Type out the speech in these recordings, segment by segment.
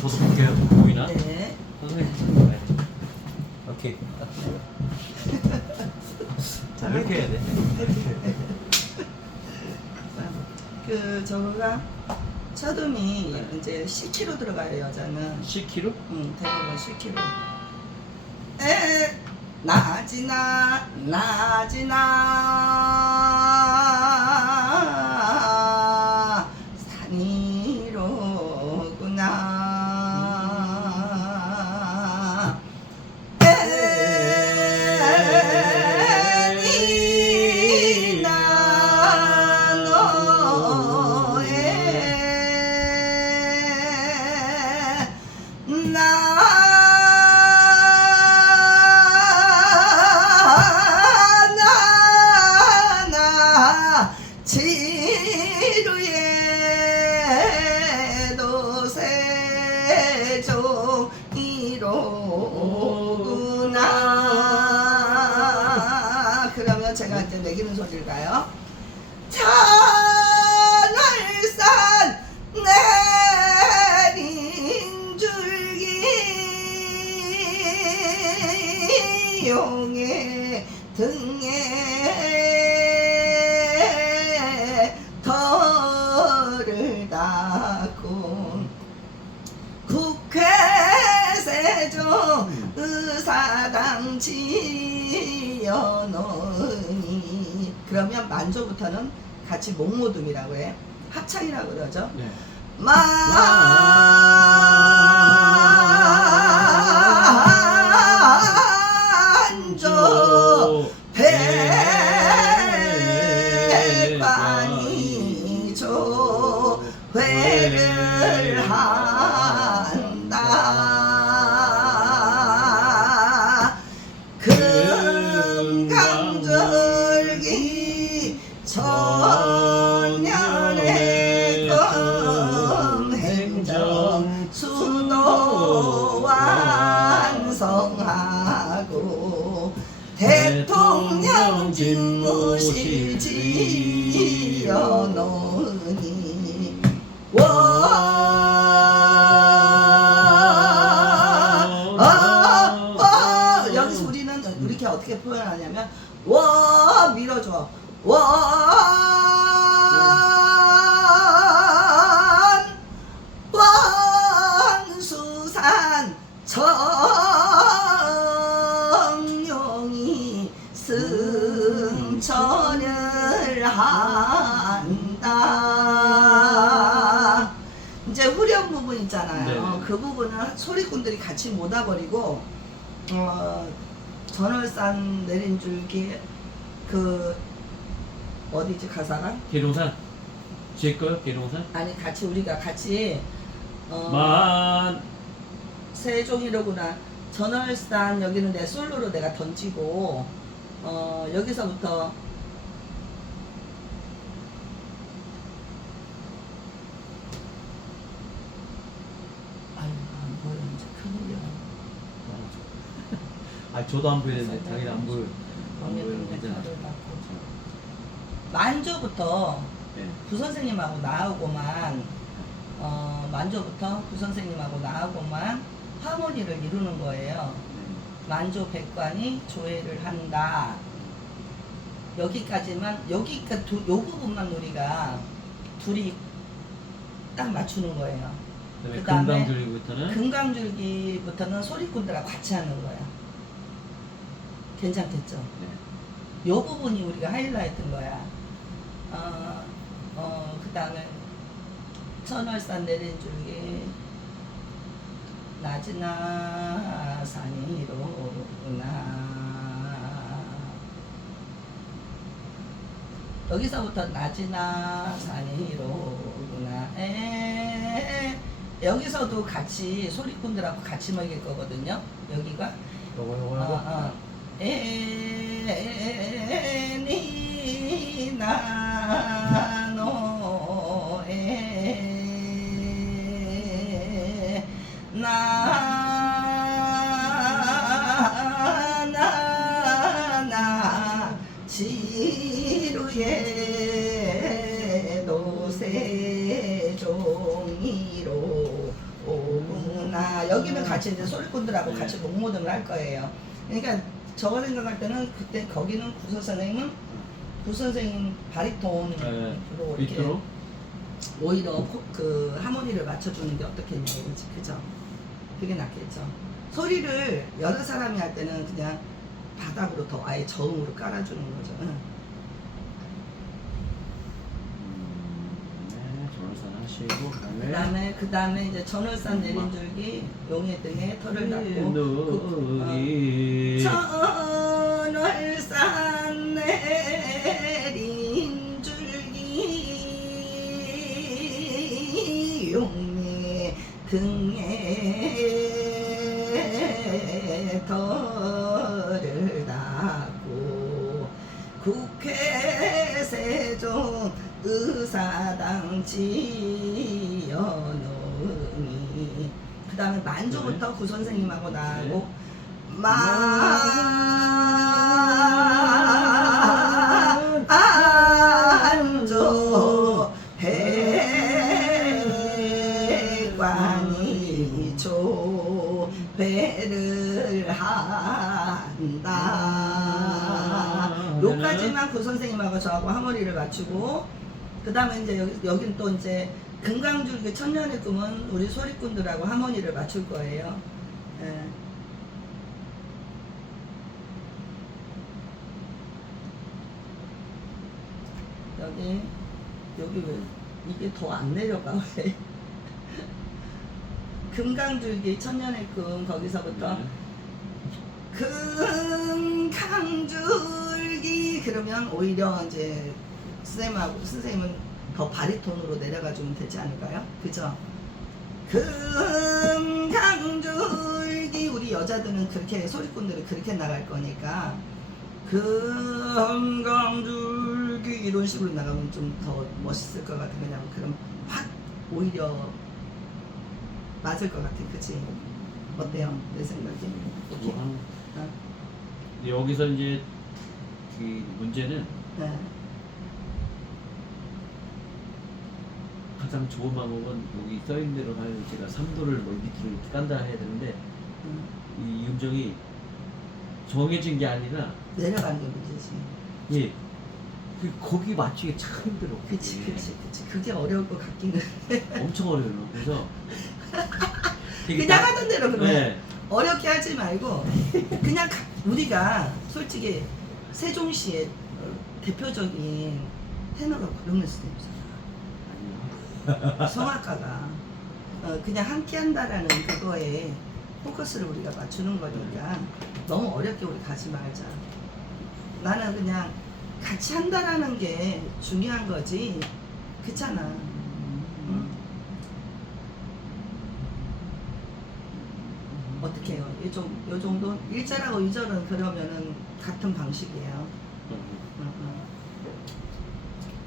저도 볼게요. 보이나? 네. 선생님. 네. 오케이. 자 이렇게 해야 돼. 그 저거가 첫음이 이제 10kg 들어가요 여자는 10kg? 응 대부분 10kg 에 나지나 나지나 소리를 가요? 하늘산 내린 줄기 용의 등에 그러면 만조부터는 같이 목모둠이라고 해 합창이라고 그러죠 네. 만 하고 대통령 집무실 지어 놓으니 와 와, 여기서 우리는 이렇게 어떻게 표현하냐면 와 밀어줘. 원 한다 이제 후렴 부분 있잖아요 네네. 그 부분은 소리꾼들이 같이 못 와버리고 어, 전월산 내린 줄기 그 어디지 가사가? 계룡산. 뒤에 거요? 계룡산? 아니 같이 우리가 같이 어, 만. 세종이로구나 전월산 여기는 내 솔로로 내가 던지고 어 여기서부터 아유 안 보여 이제 큰일이야 아 저도 안 보이는데 자기는 안 보여. 안 근데 괜찮아. 만조부터 네. 부선생님하고 나하고만 어 만조부터 부선생님하고 나하고만 하모니를 이루는 거예요 만조 백관이 조회를 한다. 여기까지만 여기까 두, 요 부분만 우리가 둘이 딱 맞추는 거예요. 그다음에 금강줄기부터는 금강줄기부터는 소리꾼들하고 같이 하는 거야. 괜찮겠죠? 네. 요 부분이 우리가 하이라이트인 거야. 어, 어, 그 다음에 천월산 내린 줄기 낮으나 산이로구나 여기서부터 낮으나 산이로구나 에 여기서도 같이 소리꾼들하고 같이 먹일 거거든요 여기가 요거 요거 어, 요거. 나나나 지루에 노세종이로 오구나 나 여기는 같이 이제 소리꾼들하고 네. 같이 목모듬을 할 거예요. 그러니까 저거 생각할 때는 그때 거기는 구서 선생님은 구 선생님 바리톤으로 네. 이렇게 밑으로 오히려 코- 그 하모니를 맞춰주는 게 어떻겠냐 이거지 그죠? 그게 낫겠죠. 소리를 여러 사람이 할 때는 그냥 바닥으로 더 아예 저음으로 깔아주는 거죠. 응. 음, 네, 전월산 하시고 그다음에 그다음에 그다음에 이제 전월산 내린줄기 용해 등에 털을 놨고 그, 어, 눈이 전월산 지어 놓으니. 그 다음에 만조부터 구 선생님하고 나하고 만조 배관이 조배를 한다. 요까지만 구 선생님하고 저하고 하모니를 맞추고 그 다음에 이제 여기, 여긴 또 이제 금강줄기 천년의 꿈은 우리 소리꾼들하고 하모니를 맞출 거예요. 예. 여기 여기 왜 이게 더 안 내려가 왜? 금강줄기 천년의 꿈 거기서부터 네. 금강줄기 그러면 오히려 이제 선생님하고 선생님은 더 바리톤으로 내려가 주면 되지 않을까요? 그죠? 금강줄기 우리 여자들은 그렇게 소리꾼들은 그렇게 나갈 거니까 금강줄기 이런 식으로 나가면 좀 더 멋있을 것 같아 그냥 그럼 확 오히려 맞을 것 같아 그치? 어때요? 내 생각에 어? 여기서 이제 그 문제는 네. 가장 좋은 방법은 여기 써있는 대로 하여 제가 3도를 뭐 밑으로 이렇게 깐다 해야 되는데 음. 이 음정이 정해진 게 아니라 내려가는 게 문제지. 예, 그 거기 맞추기 참 힘들어. 그치, 그게. 그치, 그치. 그게 어려울 것 같기는. 해. 엄청 어려요. 그래서 되게 그냥 딱- 하던 대로 그러면 네. 어렵게 하지 말고 그냥 가- 우리가 솔직히 세종시의 어, 대표적인 테너가 구룡래 선생님이잖아. 성악가가 어, 그냥 함께 한다라는 그거에 포커스를 우리가 맞추는 거니까 너무 어렵게 우리 가지 말자. 나는 그냥 같이 한다라는 게 중요한 거지. 그렇잖아. 응? 어떻게 해요? 이, 좀, 요 정도? 일절하고 이절은 그러면은 같은 방식이에요. 응, 응.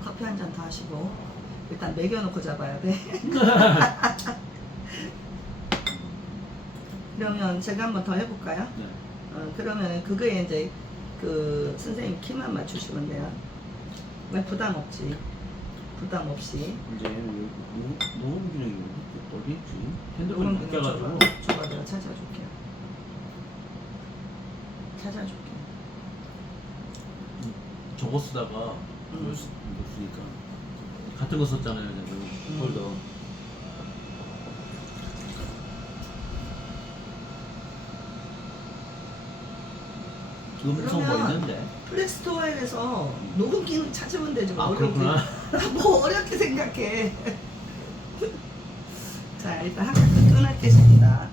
커피 한 잔 더 하시고 일단 매겨놓고 잡아야 돼. 그러면 제가 한번 더 해볼까요? 네. 어, 그러면 그거에 이제 그 선생님 키만 맞추시면 돼요. 왜 부담 없지? 부담 없이. 이제 녹음 기능이 어디- 있지? 그럼 그냥 바뀌어가지고. 줘봐 내가 찾아줄게요. 찾아줄게. 저거 쓰다가 음. 쓰니까 같은 거 썼잖아요, 제가 음. 폴더. 음성 뭐 그러면 있는데? 플레이스토어에서 녹음 기능 찾으면 되지 뭐 아. 그렇구나. 뭐 어렵게 생각해. 자 일단 한번 끊을겠습니다.